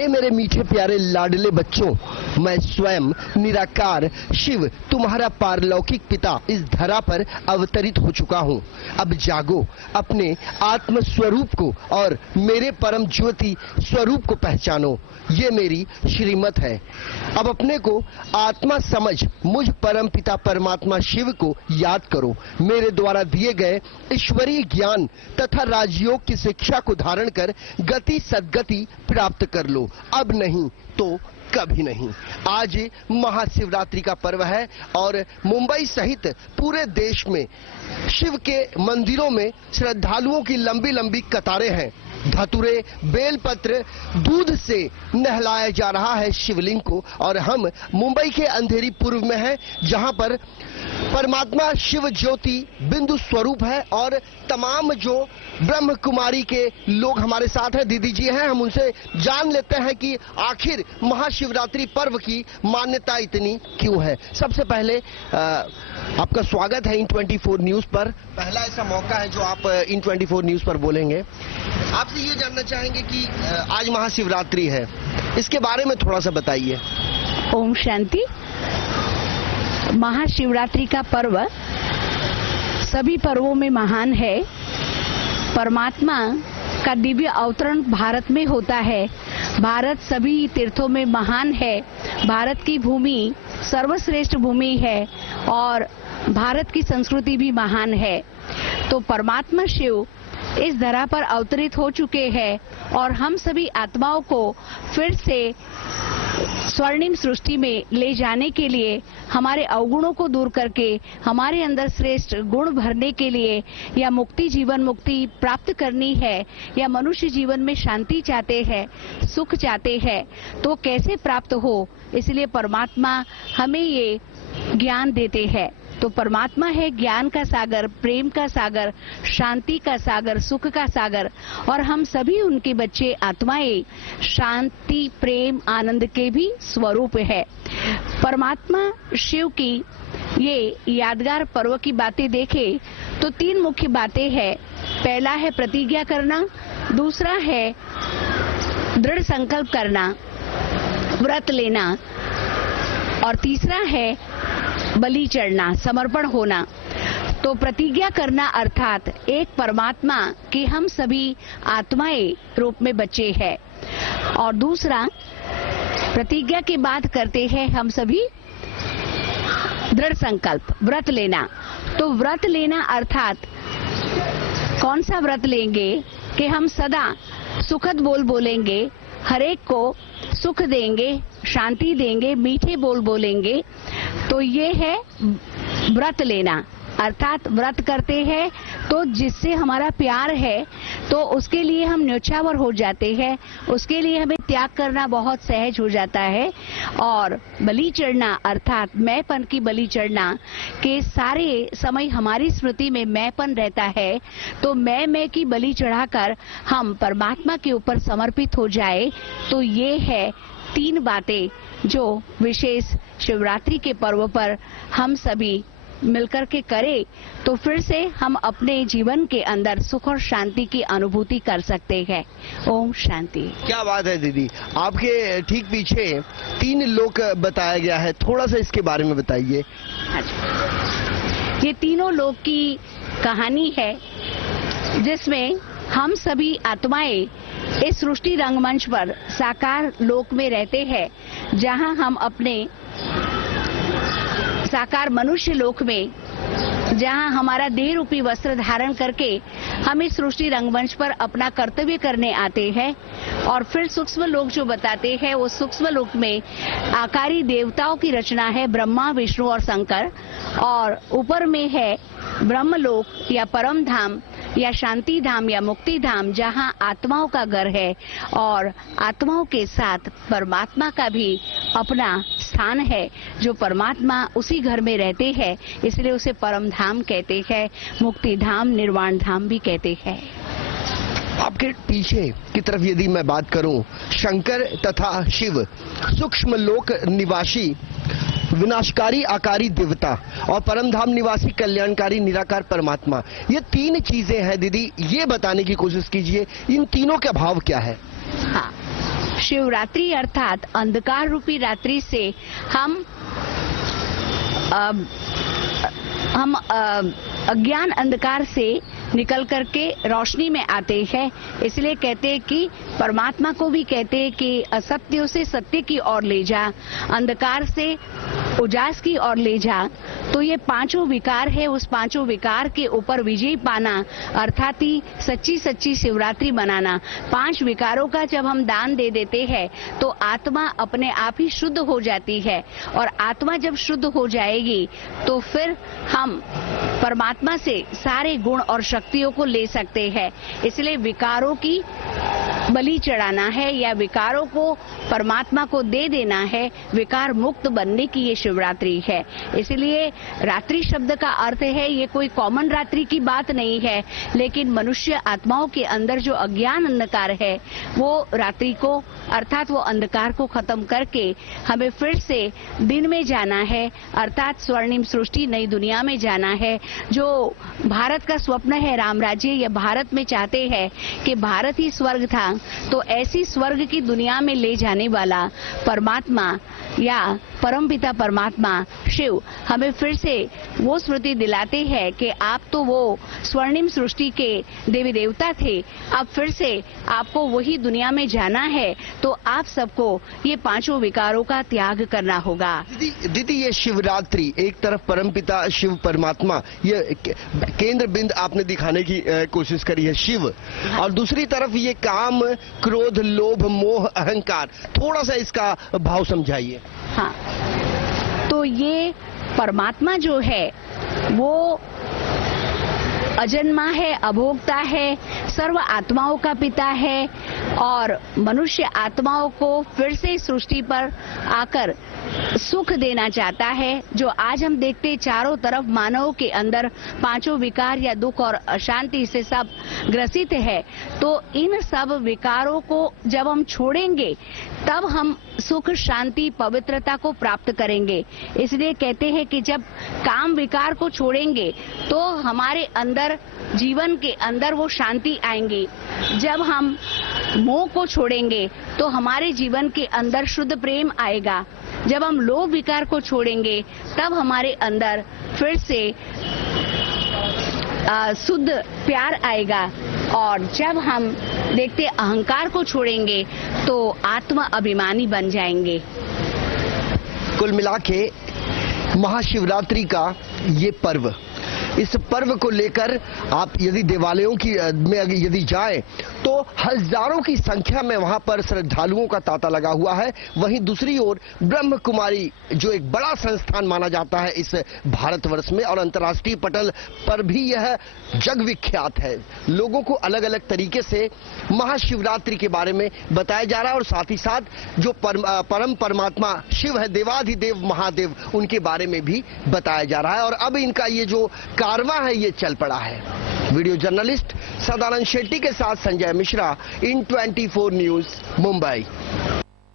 मेरे मीठे प्यारे लाडले बच्चों, मैं स्वयं निराकार शिव तुम्हारा पारलौकिक पिता इस धरा पर अवतरित हो चुका हूँ। अब जागो, अपने आत्म स्वरूप को और मेरे परम ज्योति स्वरूप को पहचानो। ये मेरी श्रीमत है। अब अपने को आत्मा समझ मुझ परम पिता परमात्मा शिव को याद करो। मेरे द्वारा दिए गए ईश्वरीय ज्ञान तथा राजयोग की शिक्षा को धारण कर गति सद्गति प्राप्त कर लो। अब नहीं तो कभी नहीं। आज महाशिवरात्रि का पर्व है और मुंबई सहित पूरे देश में शिव के मंदिरों में श्रद्धालुओं की लंबी लंबी कतारें हैं। धतूरे, बेलपत्र, दूध से नहलाया जा रहा है शिवलिंग को। और हम मुंबई के अंधेरी पूर्व में हैं, जहां पर परमात्मा शिव ज्योति बिंदु स्वरूप है और तमाम जो ब्रह्म कुमारी के लोग हमारे साथ हैं, दीदी जी हैं, हम उनसे जान लेते हैं कि आखिर महाशिवरात्रि पर्व की मान्यता इतनी क्यों है। सबसे पहले आपका स्वागत है इन 24 न्यूज पर। पहला ऐसा मौका है जो आप इन 24 न्यूज पर बोलेंगे। आपसे ये जानना चाहेंगे कि आज महाशिवरात्रि है, इसके बारे में थोड़ा सा बताइए। ओम शांति। महाशिवरात्रि का पर्व सभी पर्वों में महान है। परमात्मा का दिव्य अवतरण भारत में होता है। भारत सभी तीर्थों में महान है। भारत की भूमि सर्वश्रेष्ठ भूमि है और भारत की संस्कृति भी महान है। तो परमात्मा शिव इस धरा पर अवतरित हो चुके हैं और हम सभी आत्माओं को फिर से स्वर्णिम सृष्टि में ले जाने के लिए, हमारे अवगुणों को दूर करके हमारे अंदर श्रेष्ठ गुण भरने के लिए, या मुक्ति जीवन मुक्ति प्राप्त करनी है, या मनुष्य जीवन में शांति चाहते हैं, सुख चाहते हैं, तो कैसे प्राप्त हो, इसलिए परमात्मा हमें ये ज्ञान देते हैं। तो परमात्मा है ज्ञान का सागर, प्रेम का सागर, शांति का सागर, सुख का सागर, और हम सभी उनके बच्चे आत्माएं शांति, प्रेम, आनंद के भी स्वरूप है। परमात्मा शिव की ये यादगार पर्व की बातें देखें तो 3 मुख्य बातें हैं। पहला है प्रतिज्ञा करना, दूसरा है दृढ़ संकल्प करना, व्रत लेना, और तीसरा है बलि चढ़ना, समर्पण होना। तो प्रतिज्ञा करना अर्थात एक परमात्मा के हम सभी आत्माएं रूप में बच्चे हैं, और दूसरा प्रतिज्ञा की बात करते हैं हम सभी दृढ़ संकल्प, व्रत लेना। तो व्रत लेना अर्थात कौन सा व्रत लेंगे कि हम सदा सुखद बोल बोलेंगे, हरेक को सुख देंगे, शांति देंगे, मीठे बोल बोलेंगे। तो ये है व्रत लेना। अर्थात व्रत करते हैं तो जिससे हमारा प्यार है तो उसके लिए हम न्योछावर हो जाते हैं, उसके लिए हमें त्याग करना बहुत सहज हो जाता है। और बलि चढ़ना अर्थात मैंपन की बलि चढ़ना के सारे समय हमारी स्मृति में मैंपन रहता है, तो मैं की बलि चढ़ाकर हम परमात्मा के ऊपर समर्पित हो जाए। तो ये है 3 बातें जो विशेष शिवरात्रि के पर्व पर हम सभी मिलकर के करें तो फिर से हम अपने जीवन के अंदर सुख और शांति की अनुभूति कर सकते हैं। ओम शांति। क्या बात है दीदी, आपके ठीक पीछे 3 लोक बताया गया है, थोड़ा सा इसके बारे में बताइए। ये तीनों लोक की कहानी है जिसमें हम सभी आत्माएं इस सृष्टि रंगमंच पर साकार लोक में रहते हैं, जहां हम अपने साकार मनुष्य लोक में, जहां हमारा देह रूपी वस्त्र धारण करके हम इस सृष्टि रंगमंच पर अपना कर्तव्य करने आते हैं। और फिर सूक्ष्म लोक जो बताते हैं, वो सूक्ष्म लोक में आकारी देवताओं की रचना है, ब्रह्मा, विष्णु और शंकर, और ऊपर में है ब्रह्मलोक या परम धाम या शांति धाम या मुक्ति धाम, जहां आत्माओं का घर है और आत्माओं के साथ परमात्मा का भी अपना स्थान है, जो परमात्मा उसी घर में रहते हैं, इसलिए उसे परम धाम कहते हैं, मुक्ति धाम, निर्वाण धाम भी कहते हैं। आपके पीछे की तरफ यदि मैं बात करूं, शंकर तथा शिव, सूक्ष्म लोक निवासी विनाशकारी आकारी देवता और परमधाम निवासी कल्याणकारी निराकार परमात्मा, ये 3 चीजें हैं। दीदी ये बताने की कोशिश कीजिए इन तीनों का भाव क्या है। हाँ, शिवरात्रि अर्थात अंधकार रूपी रात्रि से हम अज्ञान अंधकार से निकल करके रोशनी में आते हैं। इसलिए कहते हैं कि परमात्मा को भी कहते हैं कि असत्यों से सत्य की ओर ले जा, अंधकार से उजास की ओर ले जा। तो ये पांचों विकार है, उस पांचों विकार के ऊपर विजय पाना अर्थात ही सच्ची सच्ची शिवरात्रि मनाना। 5 विकारों का जब हम दान दे देते हैं तो आत्मा अपने आप ही शुद्ध हो जाती है, और आत्मा जब शुद्ध हो जाएगी तो फिर हम परमात्मा से सारे गुण और शक्तियों को ले सकते हैं। इसलिए विकारों की बलि चढ़ाना है या विकारों को परमात्मा को दे देना है, विकार मुक्त बनने की ये शिवरात्रि है। इसलिए रात्रि शब्द का अर्थ है, ये कोई कॉमन रात्रि की बात नहीं है, लेकिन मनुष्य आत्माओं के अंदर जो अज्ञान अंधकार है वो रात्रि को अर्थात वो अंधकार को खत्म करके हमें फिर से दिन में जाना है, अर्थात स्वर्णिम सृष्टि नई दुनिया में जाना है। जो भारत का स्वप्न है राम राज्य, ये भारत में चाहते हैं कि भारत ही स्वर्ग था, तो ऐसी स्वर्ग की दुनिया में ले जाने वाला परमात्मा या परमपिता परमात्मा शिव हमें फिर से वो स्मृति दिलाते हैं कि आप तो वो स्वर्णिम सृष्टि के देवी देवता थे, अब फिर से आपको वही दुनिया में जाना है, तो आप सबको ये पांचों विकारों का त्याग करना होगा। दीदी ये शिवरात्रि एक तरफ परमपिता शिव परमात्मा ये केंद्र बिंदु आपने दिखाने की कोशिश करी है शिव, और दूसरी तरफ ये काम क्रोध लोभ मोह अहंकार, थोड़ा सा इसका भाव समझाइए। हाँ, तो ये परमात्मा जो है वो अजन्मा है, अभोक्ता है, सर्व आत्माओं का पिता है, और मनुष्य आत्माओं को फिर से सृष्टि पर आकर सुख देना चाहता है। जो आज हम देखते चारों तरफ मानव के अंदर पांचों विकार या दुख और अशांति से सब ग्रसित है, तो इन सब विकारों को जब हम छोड़ेंगे तब हम सुख शांति पवित्रता को प्राप्त करेंगे। इसलिए कहते हैं कि जब काम विकार को छोड़ेंगे तो हमारे अंदर जीवन के अंदर वो शांति आएंगी। जब हम मोह को छोड़ेंगे तो हमारे जीवन के अंदर शुद्ध प्रेम आएगा। जब हम लोभ विकार को छोड़ेंगे तब हमारे अंदर फिर से शुद्ध प्यार आएगा, और जब हम देखते अहंकार को छोड़ेंगे तो आत्मा अभिमानी बन जाएंगे। कुल मिला के महाशिवरात्रि का ये पर्व, इस पर्व को लेकर आप यदि देवालयों की में यदि जाएं तो हजारों की संख्या में वहां पर श्रद्धालुओं का तांता लगा हुआ है। वहीं दूसरी ओर ब्रह्म कुमारी जो एक बड़ा संस्थान माना जाता है इस भारतवर्ष में और अंतर्राष्ट्रीय पटल पर भी यह जग विख्यात है, लोगों को अलग अलग तरीके से महाशिवरात्रि के बारे में बताया जा रहा है, और साथ ही साथ जो परम परमात्मा शिव है, देवाधिदेव महादेव, उनके बारे में भी बताया जा रहा है। और अब इनका ये जो कारवां है ये चल पड़ा है। वीडियो जर्नलिस्ट सदानंद शेट्टी के साथ संजय मिश्रा, इन 24 न्यूज, मुंबई।